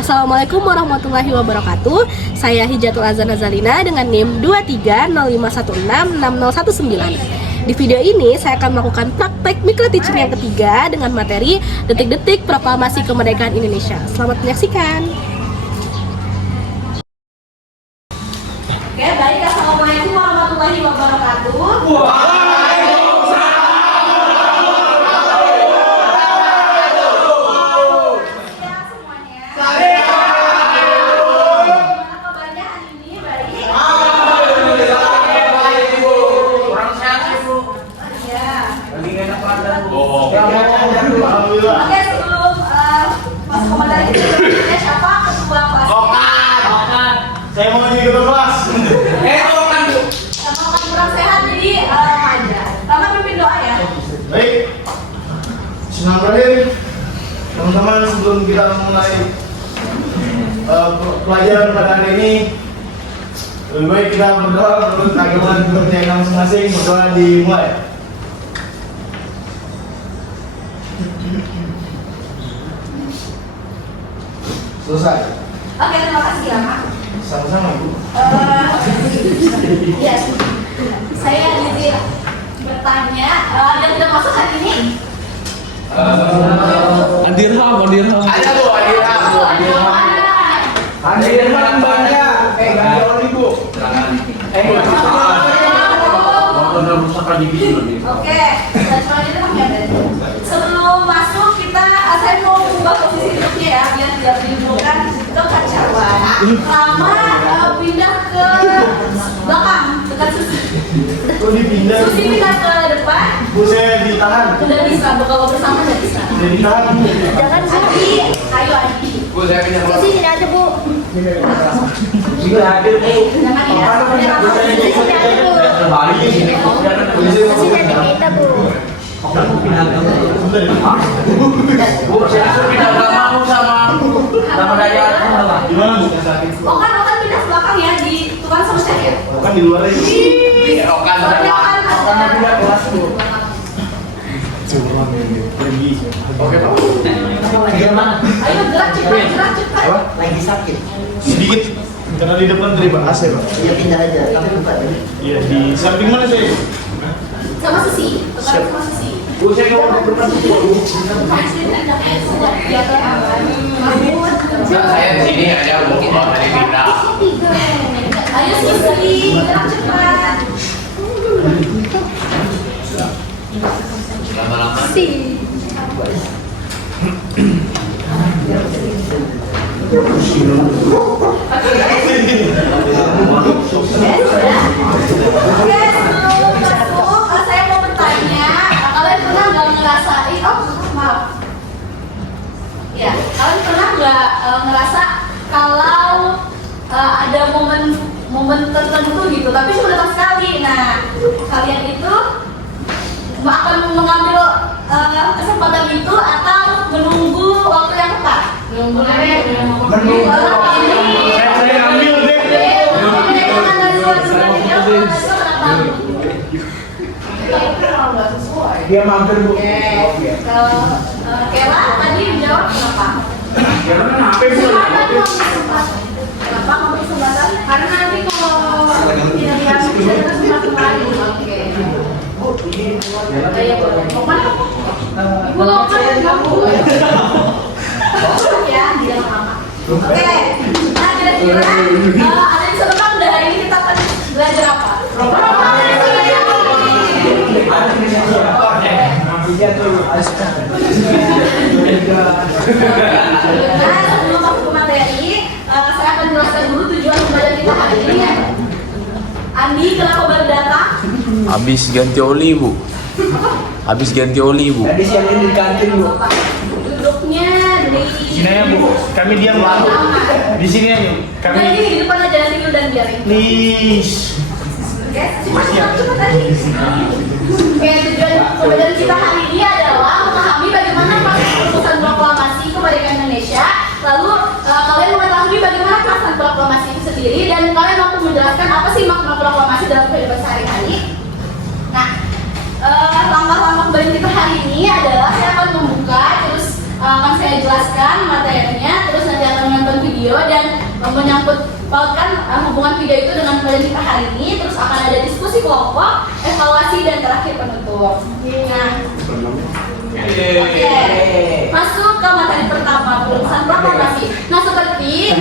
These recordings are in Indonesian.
Assalamualaikum warahmatullahi wabarakatuh. Saya Hijatul Azan Nazalina dengan NIM 2305166019. Di video ini saya akan melakukan praktek micro teaching yang ketiga dengan materi detik-detik proklamasi kemerdekaan Indonesia. Selamat menyaksikan. Oke, baik. Assalamualaikum warahmatullahi wabarakatuh. Oke, sebelum masuk ke materi kita, siapa ketua kelas? Kokan. Saya mau jadi ketua kelas. Kokan bu. Sama kan kurang sehat jadi aja. Pertama pimpin doa ya. Baik. Bismillahirrahmanirrahim. Teman-teman, sebelum kita mulai pelajaran pada hari ini, lebih baik kita berdoa menurut agama kepercayaan masing-masing. Berdoa dimulai. Selesai. Oke, terima kasih ya Kak. Sama-sama Bu. Ya, saya izin bertanya yang tidak masuk hari ini. Andirham. Ada Bu, Andirham banyak. Ganti oli Bu. Oke, dan selanjutnya pakai sebelum masuk saya mau ubah posisi duduknya ya biar tidak menimbulkan kekacauan. Pertama pindah ke belakang dekat Susi. Kok dipindah? Susi pindah ke depan. Bu, saya ditahan. Udah bisa, kalau bersama udah bisa. Saya ditahan. Jangan Adi, ayo Adi. Bu, saya pindah. Susi sini aja Bu. Sudah hadir Bu. Jangan ya. Susi sini aja Bu. Susi jadi kita Bu. Bu, saya pindah agama sama daya. Gimana Bu? Okan pindah belakang ya di tukang sama saya. Kan di luar itu. Okan pindah kelas Bu. Pergi. Oke Pak. Ayo gerak cepat. Apa? Lagi sakit. Sedikit. Karena di depan terima AC Pak. Iya pindah aja. Tapi buka ya. Iya, di samping mana sih? Sama Susi. Tukang sama Susi. Bu, saya mau berdepan. Saya di sini aja mungkin dari pindah. Ayo Susi, gerak cepat. Lama-lama. Oke, sebelum masuk, saya mau bertanya, kalian pernah nggak ngerasain? Maaf. Ya, kalian pernah nggak ngerasa kalau ada momen tertentu gitu, tapi cuma datang sekali. Nah, kalian itu akan mengambil kesempatan itu atau menunggu waktu yang tepat? Menunggu. Saya ambil deh. Dia mampir Bu. Kela tadi jawab kenapa? Kenapa Bu? Kenapa kamu kesempatan? Karena nanti kalau tidak bisa kesempatan lain. Oke. Ayo boleh. Mau mana? Ibu mau mana? Kamu. Ya, jangan lama. Oke. Nah, kira-kira ada yang sebelum dari ini kita akan belajar apa? Nah, sebelum masuk ke materi, saya akan jelaskan dulu tujuan pembelajaran kita hari ini ya. Andi, kenapa baru datang? Habis ganti oli Bu. Tadi siang ini di kantin Bu. Duduknya di Sini aja Bu. Kami diam Bu. Di sini aja. Kami di depan aja single dan biarin. Please. Oke, cepat tadi. Oke, tujuan pembelajaran kita hari ini adalah memahami bagaimana keputusan proklamasi kemerdekaan Indonesia. Lalu kalian mengetahui bagaimana pelaksanaan proklamasi itu sendiri dan kalian mampu menjelaskan apa sih makna proklamasi dalam kehidupan sehari-hari. Nah, langkah-langkah pembelajaran kita menjelaskan materinya, terus nanti akan menonton video dan menyangkut pautkan hubungan video itu dengan pelajaran kita hari ini, terus akan ada diskusi kelompok, evaluasi dan terakhir penutup. Nah, oke, masuk ke materi pertama, penulisan proklamasi. Nah, seperti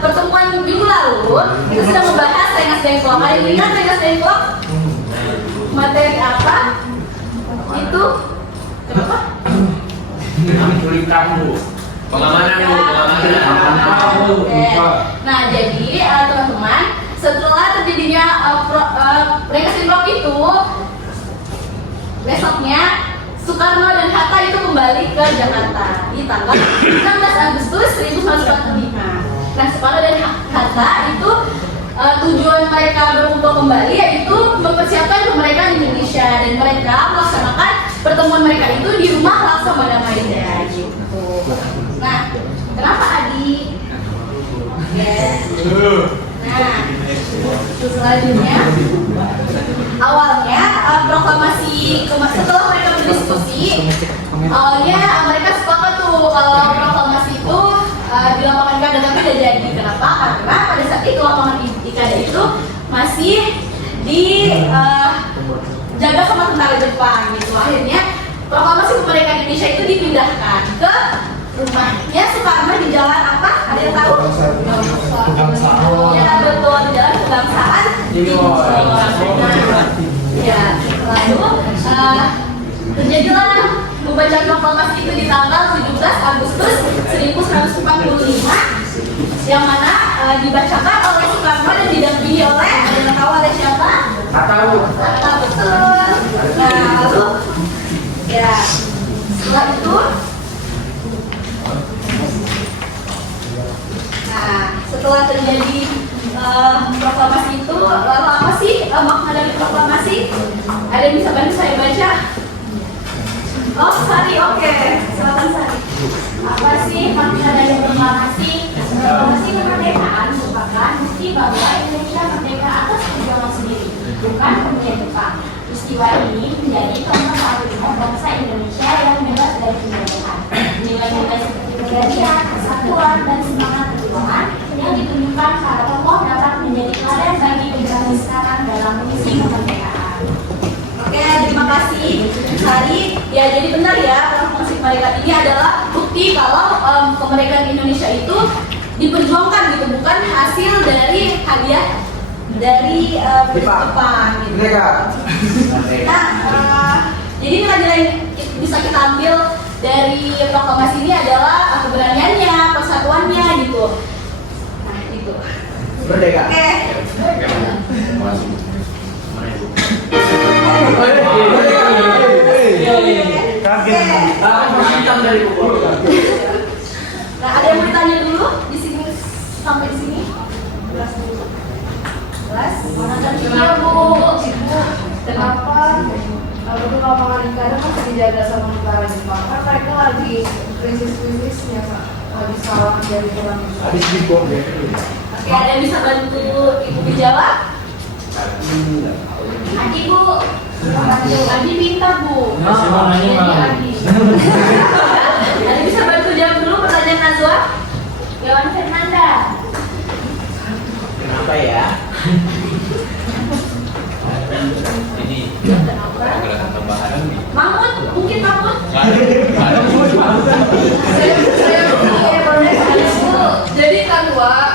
pertemuan minggu lalu kita sudah membahas Rengas Dengklok. Ada yang ingat Rengas Dengklok? Materi apa? Itu kenapa? Culik kamu. Pengamanan. Nah, jadi teman-teman, setelah terjadinya Rengas Dengklok itu, besoknya Soekarno dan Hatta itu kembali ke Jakarta di tanggal 16 Agustus 1945. Nah, Soekarno dan Hatta itu tujuan mereka berkumpul kembali yaitu mempersiapkan kemerdekaan Indonesia, dan mereka melaksanakan pertemuan mereka itu di rumah Laksamana Maida gitu. Nah, kenapa Adi? Nah, selanjutnya awalnya proklamasi setelah mereka berdiskusi, awalnya mereka sepakat tuh kalau proklamasi itu di lapangan Ikada tapi tidak jadi. Kenapa? Karena pada saat itu lapangan Ikada itu masih dijaga sama tentara Jepang gitu. Akhirnya proklamasi kemerdekaan Indonesia itu dipindahkan ke rumahnya Soekarno di jalan apa? Ada yang tahu? Ya betul, di jalan Kebangsaan. Ya, lalu terjadilah pembacaan proklamasi itu di tanggal 17 Agustus 1945, yang mana dibacakan oleh Soekarno dan didampingi oleh, ada yang tahu oleh siapa? Tahu. Betul. Nah, lalu ya setelah itu, nah setelah terjadi proklamasi itu, lalu apa sih makna dari proklamasi? Ada yang bisa bantu saya baca? Oh, Sari, oke. Silakan Sari. Apa sih makna dari proklamasi? Proklamasi kemerdekaan merupakan bukti bahwa Indonesia merdeka atas perjuangan sendiri, bukan kemudian Jepang. Peristiwa ini menjadi contoh paling bangsa Indonesia yang bebas dari penjajahan. Nilai-nilai seperti keberanian, persatuan, dan semangat perjuangan yang ditunjukkan para tokoh dapat menjadi teladan bagi generasi sekarang dalam misi kemerdekaan. Oke, terima kasih Sari. Ya, jadi benar ya, proklamasi kemerdekaan ini adalah bukti kalau kemerdekaan Indonesia itu diperjuangkan gitu, bukan hasil dari hadiah dari Jepang gitu. Nah, jadi nilai-nilai yang bisa kita ambil dari proklamasi ini adalah keberaniannya, persatuannya gitu. Nah, itu. Merdeka. Oke. Nah, ada yang mau ditanya dulu di sini sampai di sini? Jelas dulu. Jelas? Iya, Bu. Kenapa untuk lapangan Ikada masih dijaga sama tentara Jepang? Kan mereka lagi krisis-krisisnya, lagi salah dari orang itu. Habis dibom ya. Oke, ada yang bisa bantu Ibu dijawab? Adi, Bu. Adi minta, Bu. Adi. Adi bisa bantu jawab dulu pertanyaan Nazwa? Yohan Fernanda. Kenapa ya? Ini gerakan tambahan. Mahmud, mungkin Mahmud? Jadi kan Wak,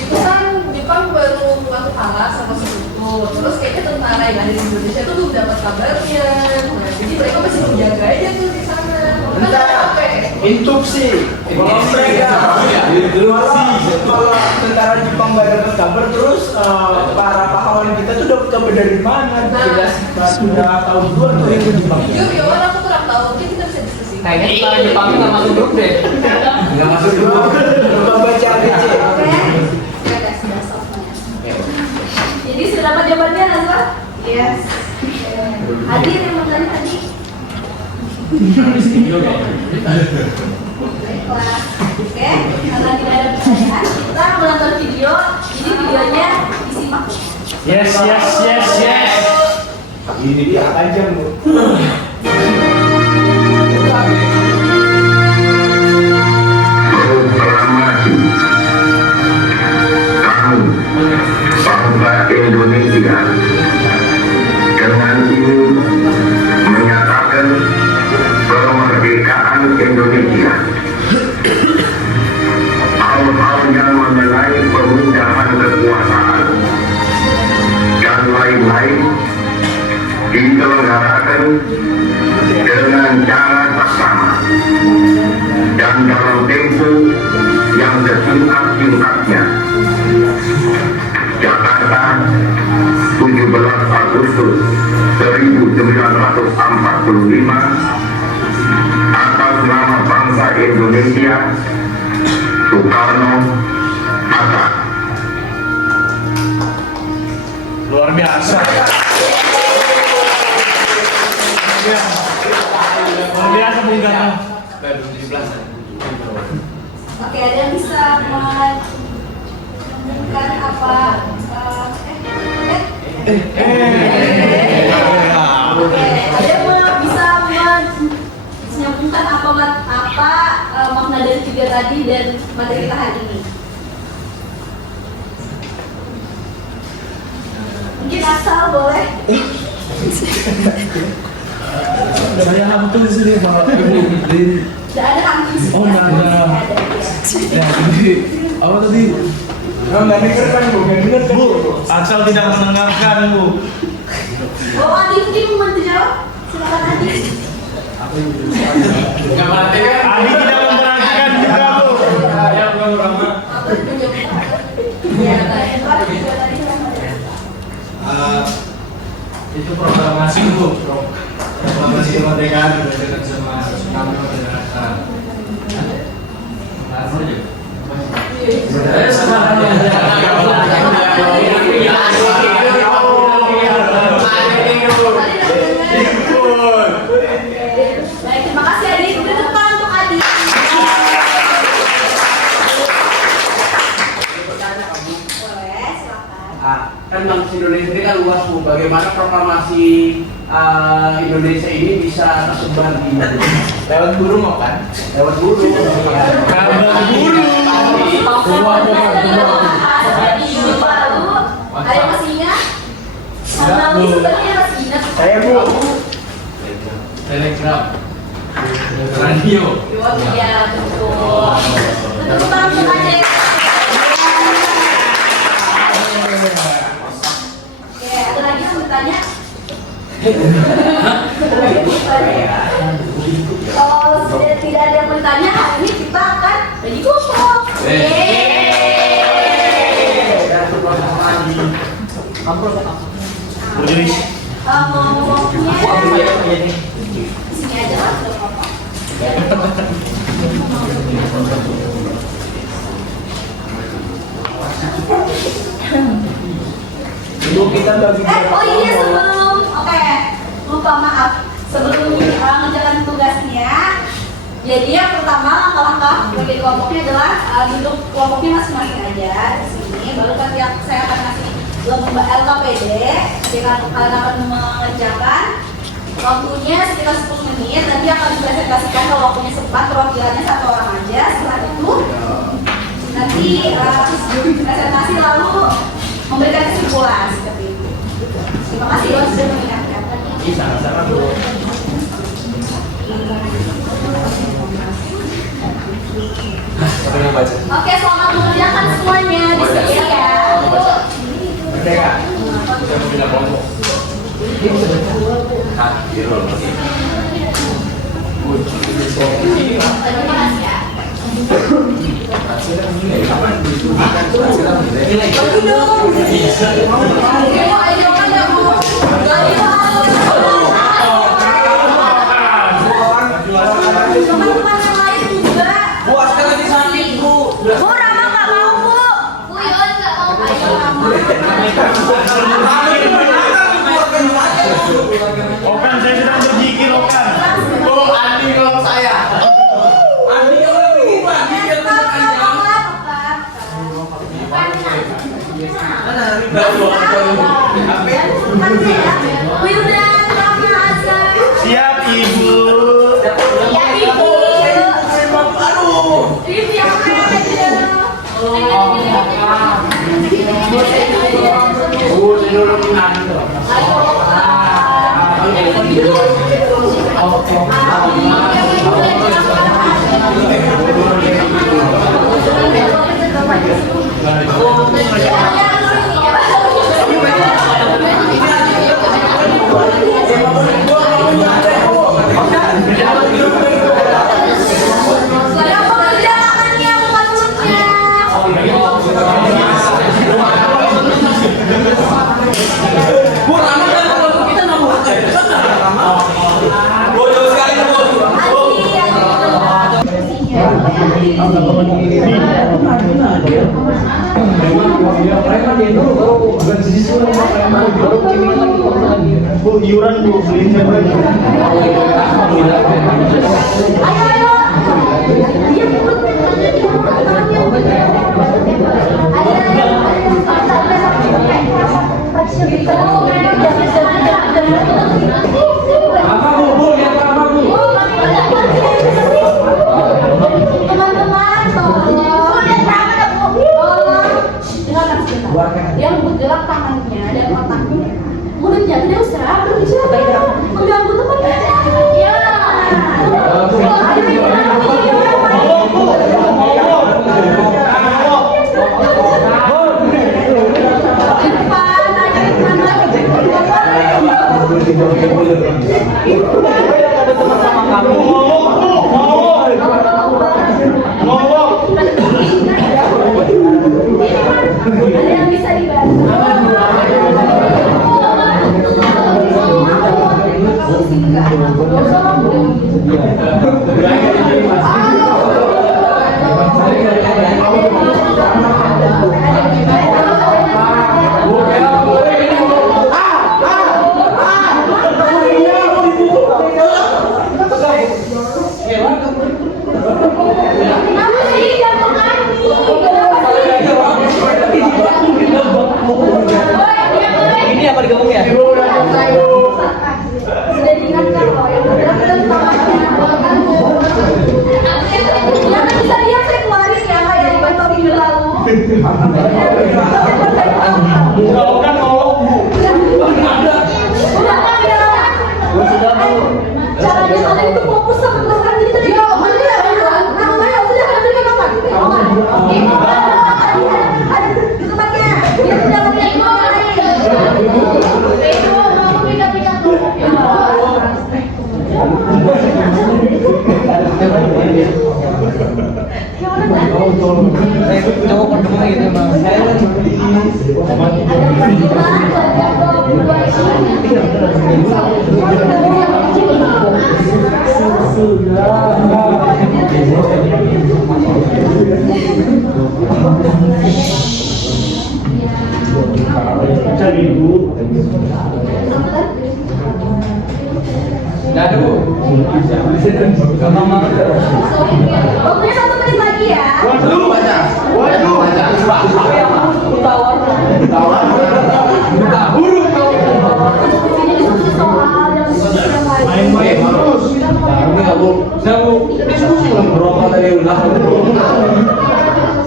itu kan Jepang baru masuk kalah sama Sekutu. Terus kayaknya tentara yang ada di Indonesia tuh belum dapat kabarnya. Jadi mereka masih menjaga aja tuh di sana. Instruksi. Kalau mereka kalau tentara Jepang nggak dapat kabar, terus para pahlawan kita tuh dapat kabar dari mana? Sudah tahun dua tuh yang ke Jepang. Jujur ya, Wan, aku kurang tahu. Mungkin kita bisa diskusi. Kayaknya tentara Jepang nggak masuk grup deh. Nggak masuk dulu. Coba baca ABC. Oke. Ya, sudah soalnya. Jadi sudah dapat jawabannya, Nazwa? Yes. Hadir yang mau tanya tadi? Baiklah. Oke, karena tidak ada pertanyaan, kita menonton video. Jadi videonya disimak. Yes. Ini dia aja Bu. dengan cara bersama dan dalam tempo yang sesingkat-singkatnya. Jakarta, 17 Agustus 1945. Atas nama bangsa Indonesia, Soekarno Hatta. Luar biasa. Luar biasa Bung Karno. Oke, ada yang bisa menemukan apa? Oke, ada yang bisa menyambungkan apa makna dari tiga tadi dan materi kita hari ini? Mungkin asal boleh. Saya hantu di sini Pak. Tidak ada hantu di sini. Oh, nggak ada. Ya, jadi apa tadi? Nggak denger kan Bu? Nggak denger kan Bu, asal tidak mendengarkan Bu. Oh, Adi mungkin mau menjawab? Silakan Adi. Nggak mati kan? Adi tidak memperhatikan juga Bu. Ya, bukan Rama. Ya, tadi Itu proklamasi Bu, proklamasi kemerdekaan dibacakan sama Soekarno dan Hatta. Soekarno aja. Baik, terima kasih Adi. Beri tepuk tangan untuk Adi. Boleh, silakan. Kan bangsa Indonesia ini kan luas Bu. Bagaimana proklamasi Indonesia ini bisa tersebar di lewat burung kan? lewat guru? Kabar guru. Ada yang masih ingat? Nama sebenarnya masih ingat. Saya Bu. Telegram, radio. Iya, betul. Tepuk tangan untuk Adi. Oke, ada lagi yang bertanya? Kalau sudah tidak ada yang bertanya, hari ini kita akan bagi kelompok. Jadi Kelompoknya di sini aja lah, nggak apa-apa. Bu, kita bagi Oh iya sebelum, oke, lupa maaf. Sebelum mengerjakan tugasnya, jadi yang pertama langkah-langkah bagi kelompoknya adalah duduk kelompoknya masing-masing aja di sini. Baru nanti saya akan kasih lomba LKPD. Kalian akan mengerjakan waktunya sekitar 10 menit. Nanti akan dipresentasikan kalau waktunya sempat, perwakilannya satu orang aja. Setelah itu nanti presentasi lalu memberikan kesimpulan seperti itu. Terima kasih Iwan sudah mengingatkan. sama-sama Bu. Oke, selamat mengerjakan semuanya di sini ya. Merdeka. Saya mau pindah kelompok. Terima kasih ya. Ayo kan ya Bu. Teman-teman yang lain juga. Bu, Aska lagi sakit Bu. Bu, Rama nggak mau Bu. Bu, Iwan nggak mau. Ayo Rama. Okan, saya sedang berzikir Okan. Bu, Andi kalau saya. Andi kalau pergi Bu, Andi yang Siap Ibu. Ya Ibu. aduh. Ibu yang Bu, seluruh Anda. Ayo. Bu, iuran bu, beliin saya baju. Yang bergerak tangannya dan otaknya mulutnya tidak usah berbicara mengganggu teman ya. Ada yang bisa dibantu? Ini apa digabung ya? Sudah diingatkan loh yang bergerak dan tangannya. Yang bisa lihat saya kemarin ya kayak di kantor minggu lalu. Bukan mau bu. Udah kan ya. Caranya kalian itu fokus sama program ini tadi. Ya, mana namanya sudah ada di kamar. Ada di tempatnya. Dia sudah melihat orang lain. Itu mau pindah-pindah tuh. Saya itu cowok pertama gitu emang. Cari bu. Aduh. Gampang banget. Waktunya 1 menit lagi ya. Waduh. Waduh. Tawar. Buruk kau. Ini diskusi soal yang lain. Main-main terus. Ini enggak bu. Saya bu. Diskusi belum berapa tadi udah.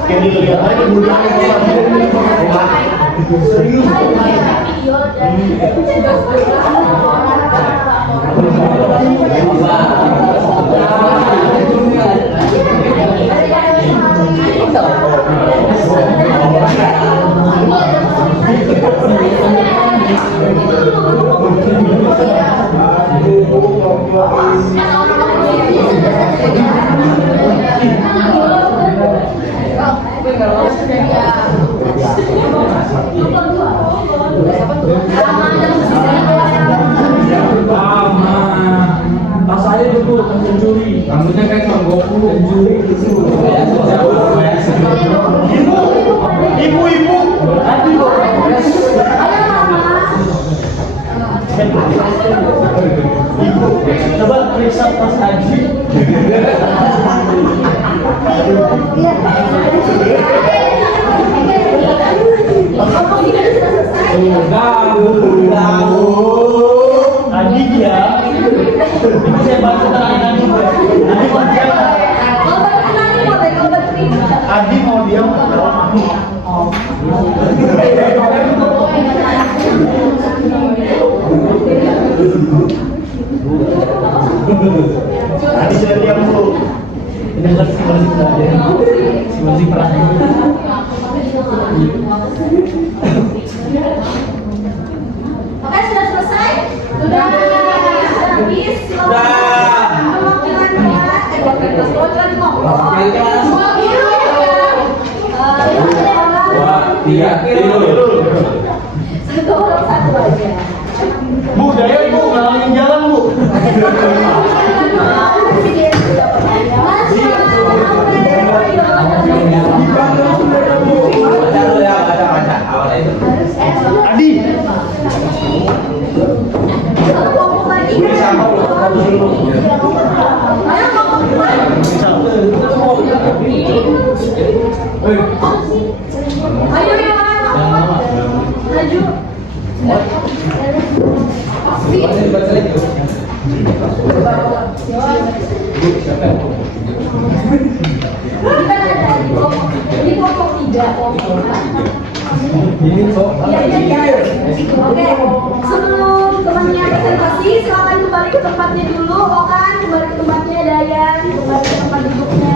Kayak dilihat aja budaya serius. Video dari Tas saya dulu pencuri. Rambutnya kayak Bang Goku. Ibu. Coba periksa tas Haji. Tadi dia. Ini saya bantu tangan Adi mau dia Adi saya diam dulu. Ini kan si Masih pernah. Oke, sudah selesai? Sudah habis? Satu orang satu aja. Bu, Daya ibu ngalangin jalan bu. Mas, Ayo ngomong ayo ya, maju. Ini kelompok 3. Iya. Oke, sebelum temannya presentasi, silakan kembali ke tempatnya dulu. Okan, kembali ke tempatnya. Dayan, kembali ke tempat duduknya.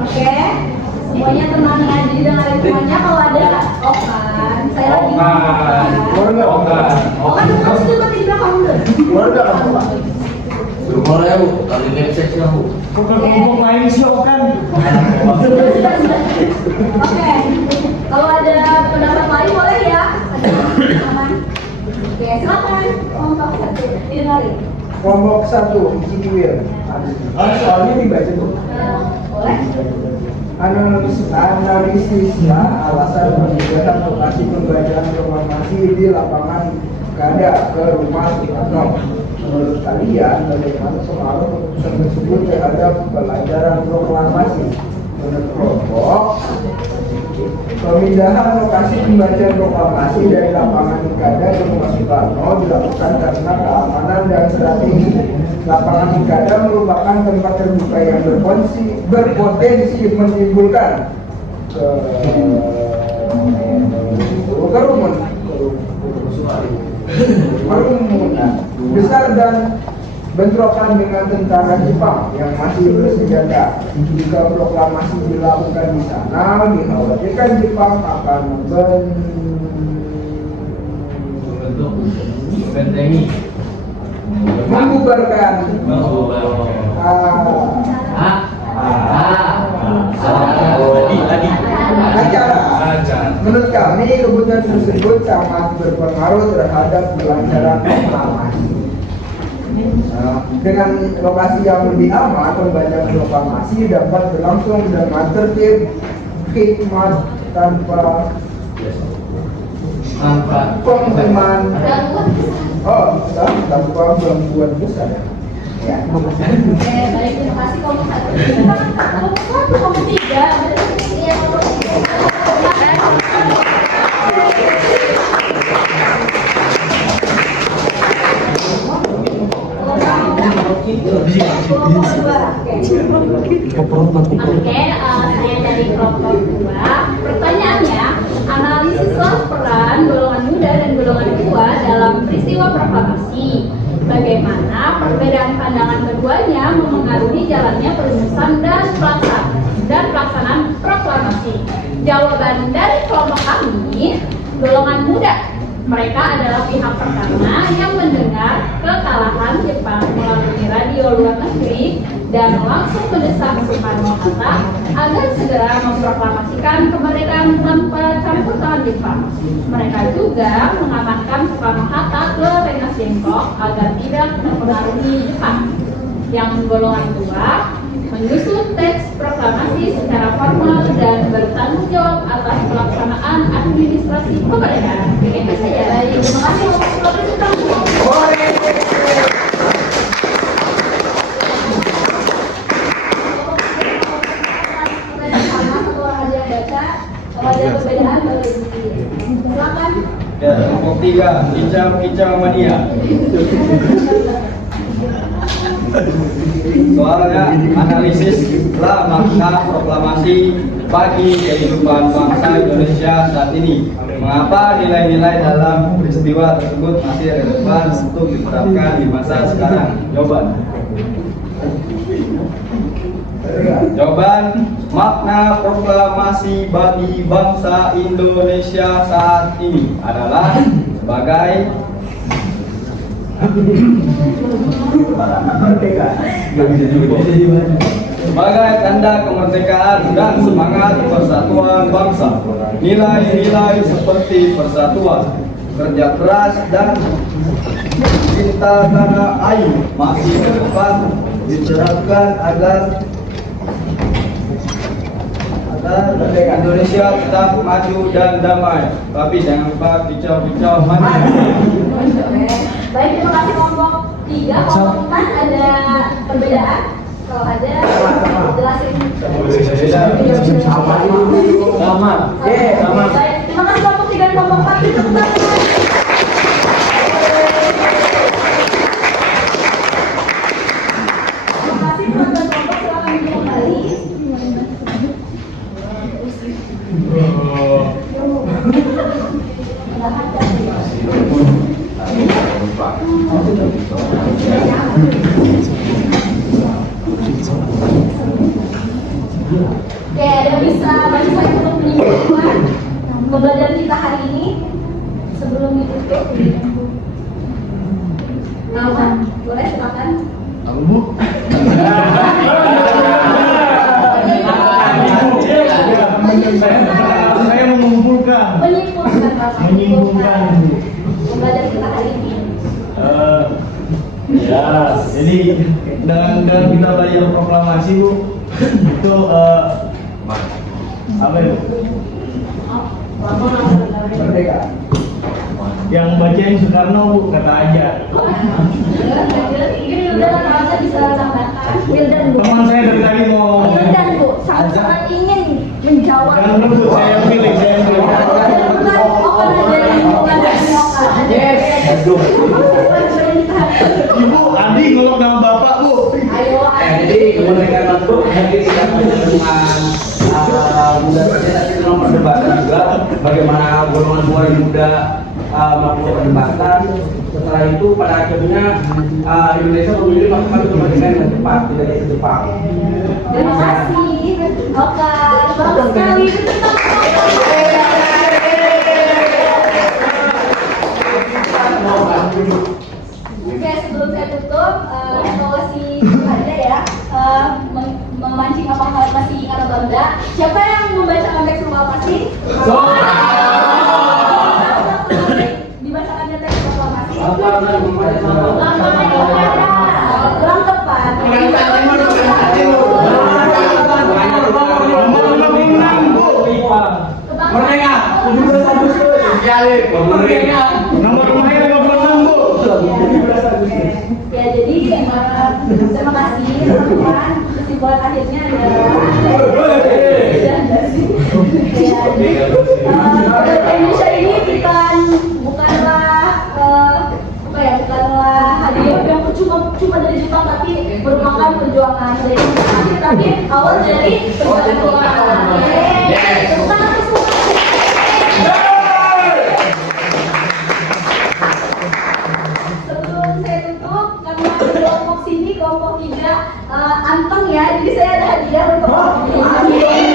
Oke, semuanya tenang ya. Jadi dengerin semuanya. Kalau ada Okan, saya lagi Okan bukan situ tapi di belakang udah. Mulai Bu, kali ini seksi Bu. Kelompok lain sih kan. Oke, kalau ada pendapat lain boleh ya. Aman. Oke, silakan. Kelompok 1 didengarin. Kelompok 1, Jiwil. Soalnya dibaca tuh. Boleh. Analisislah alasan pemindahan lokasi pembacaan proklamasi di lapangan Kada ke rumah Soekarno. Menurut kalian, bagaimana pengaruh keputusan tersebut terhadap pelajaran proklamasi? Menurut kelompok, pemindahan lokasi pembacaan proklamasi dari lapangan Kada ke rumah Soekarno dilakukan karena keamanan dan strategi. Lapangan Kada merupakan tempat terbuka yang berpotensi menimbulkan kerumunan besar dan bentrokan dengan tentara Jepang yang masih bersenjata. Jika proklamasi dilakukan di sana, dikhawatirkan Jepang akan membubarkan acara. Menurut kami, keputusan tersebut sangat berpengaruh terhadap kelancaran proklamasi. Dengan lokasi yang lebih aman, pembacaan proklamasi dapat berlangsung dengan tertib, hikmat, tanpa pengumuman, tanpa gangguan besar. Ya. Oke, baik, terima kasih kelompok 1. Kelompok 3. Iya, kelompok 3. Oke, saya dari kelompok 2. Pertanyaannya, analisislah peran golongan muda dan golongan tua dalam peristiwa proklamasi. Bagaimana perbedaan pandangan keduanya memengaruhi jalannya perumusan dan pelaksanaan proklamasi. Jawaban dari kelompok kami, golongan muda. Mereka adalah pihak pertama yang mendengar kekalahan Jepang melalui radio luar negeri dan langsung mendesak Soekarno-Hatta agar segera memproklamasikan kemerdekaan tanpa campur tangan Jepang. Mereka juga mengamankan Soekarno-Hatta ke Rengas Dengklok agar tidak mempengaruhi Jepang. Yang golongan tua menyusun teks proklamasi secara formal dan bertanggung jawab atas pelaksanaan administrasi kemerdekaan. Itu saja. Baik, terima kasih untuk kalau ada perbedaan boleh silakan. Ya, kelompok 3, kicau mania. Soalnya analisislah makna proklamasi bagi kehidupan bangsa Indonesia saat ini. Mengapa nilai-nilai dalam peristiwa tersebut masih relevan untuk diterapkan di masa sekarang? Jawaban, makna proklamasi bagi bangsa Indonesia saat ini adalah sebagai tanda kemerdekaan dan semangat persatuan bangsa. Nilai-nilai seperti persatuan, kerja keras, dan cinta tanah air masih ke depan diterapkan agar Indonesia tetap maju dan damai. Tapi jangan lupa kicau-kicau mati. Baik, terima kasih kelompok 3. Kelompok 4 ada perbedaan? Kalau ada, jelasin. Sama. Baik, terima kasih kelompok 3 dan kelompok 4. Tepuk tangan. Terima kasih teman-teman kelompok, silakan duduk kembali. Oke, ada bisa bagi saya untuk menyimpulkan pembelajaran kita hari ini sebelum ditutup. Nama, boleh silakan. Saya mengumpulkan. Menyimpulkan pembelajaran kita hari ini. Ya, jadi dengan kita belajar proklamasi Bu, itu apa itu? Merdeka. Yang bacain Soekarno Bu, kata aja. Ini udah rasa bisa tambahkan. Wildan Bu. Teman saya dari tadi mau. Wildan Bu, sangat ingin menjawab. Jangan dulu, saya yang pilih, saya yang pilih. Ibu, Adi ngolok nama bapak Bu. Ayo, Jadi kemerdekaan itu jadi tidak hanya dengan muda saja, tapi dalam perdebatan juga bagaimana golongan dua muda melakukan perdebatan. Setelah itu pada akhirnya Indonesia memilih melakukan kemerdekaan yang cepat, tidak yang Jepang. terima kasih. Oke, bagus sekali. Oke, sebelum saya tutup, evaluasi ada ya, memancing masih karena bangga. Siapa yang membacakan teks proklamasi? Dibacakannya teks proklamasi. Lapangan yang ada, kurang tepat. Merdeka, 17 Agustus. Merdeka. Nomor rumahnya 56 Bu. Ya, jadi terima kasih teman-teman. Kesimpulan akhirnya adalah Indonesia ini bukanlah hadiah yang cuma dari Jepang, tapi merupakan perjuangan dari Indonesia, tapi awal dari perjuangan Sebelum saya tutup, karena kelompok sini kelompok 3 anteng ya, jadi saya ada hadiah untuk kelompok 3.